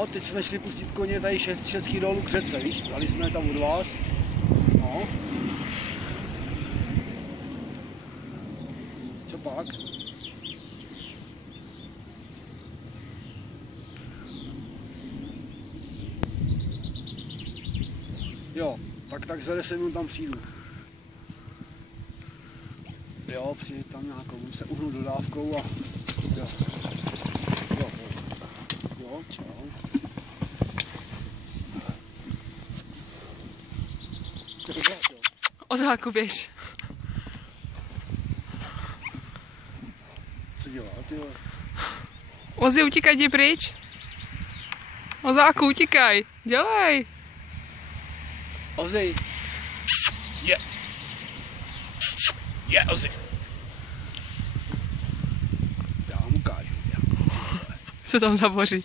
No, teď jsme šli pustit koně tady Šetský dolů k řece, víš, dali jsme je tam od vás. No. Co pak? Jo, tak za 10 minut tam přijdu. Jo, přijde tam nějakou, budu se uhnout dodávkou a jo. Jo, čau. Ozáku běž. Co dělá, ty jo? Ozi, utíkaj, jdi pryč. Ozáku, utíkaj. Dělej. Ozi. Je, Ozi. Já mu ukážu. Se tam zaboří.